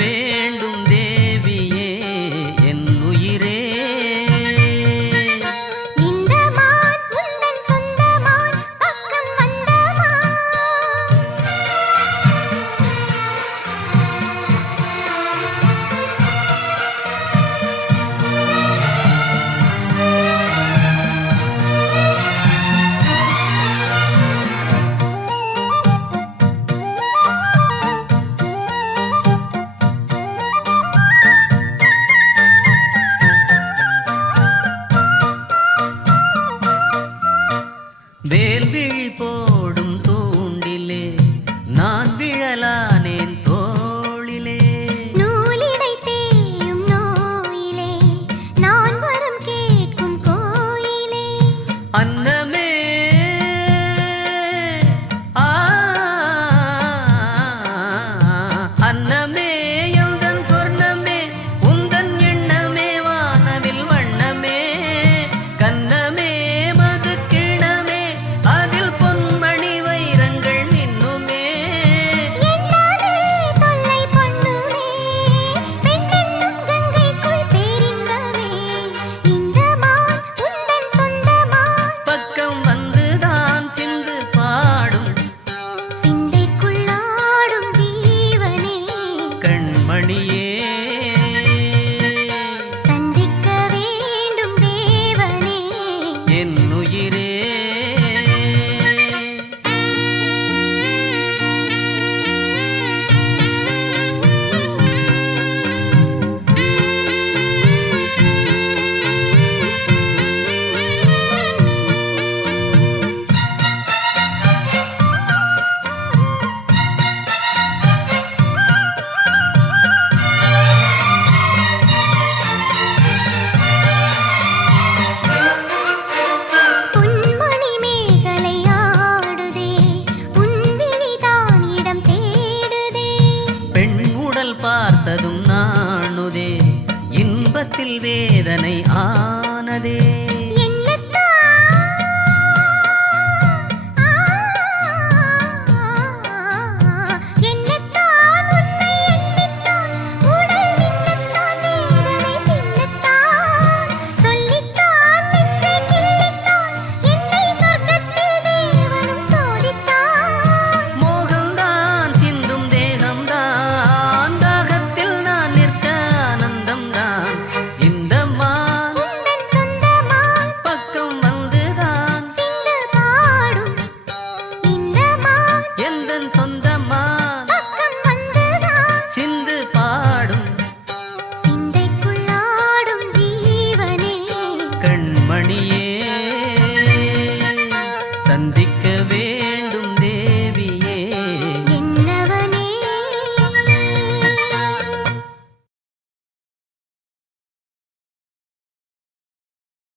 வேண்டும் தேவியே என் உயிரே. இந்த மான் உந்தன் சொந்த மான் பக்கம் வந்த மான். வேல்விழி போடும் தூண்டிலே நான் விழலானேன் தோளிலே. நூலிடை தேயும் நோயிலே நான் வரம் கேட்கும் கோயிலே. அன்னமே ஆ அன்னமே எந்தன் சொர்ணமே உந்தன் எண்ணமே வானவில் வண்ணமே. கண்ணமே மது கிணமே அதில் பொன்மணி வைரங்கள் மின்னுமே. என்னாலே தொல்லை பண்ணுமே பெண்ணென்னும் கங்கைக்குள் பேரின்பமே. இந்த மான் உந்தன் சொந்த மான் பக்கம் வந்துதான் சிந்து பாடும் சிந்தைக்குள்ளாடும் ஜீவனே. கண்மணியே. சந்திக்க வேண்டும் தேவனே என் உயிரே. பொன்மணி மேகலை ஆடுதே உன் விழிதான் இடம் தேடுதே. பெண் உடல் பார்த்ததும் நாணுதே இன்பத்தில் வேதனை ஆனதே.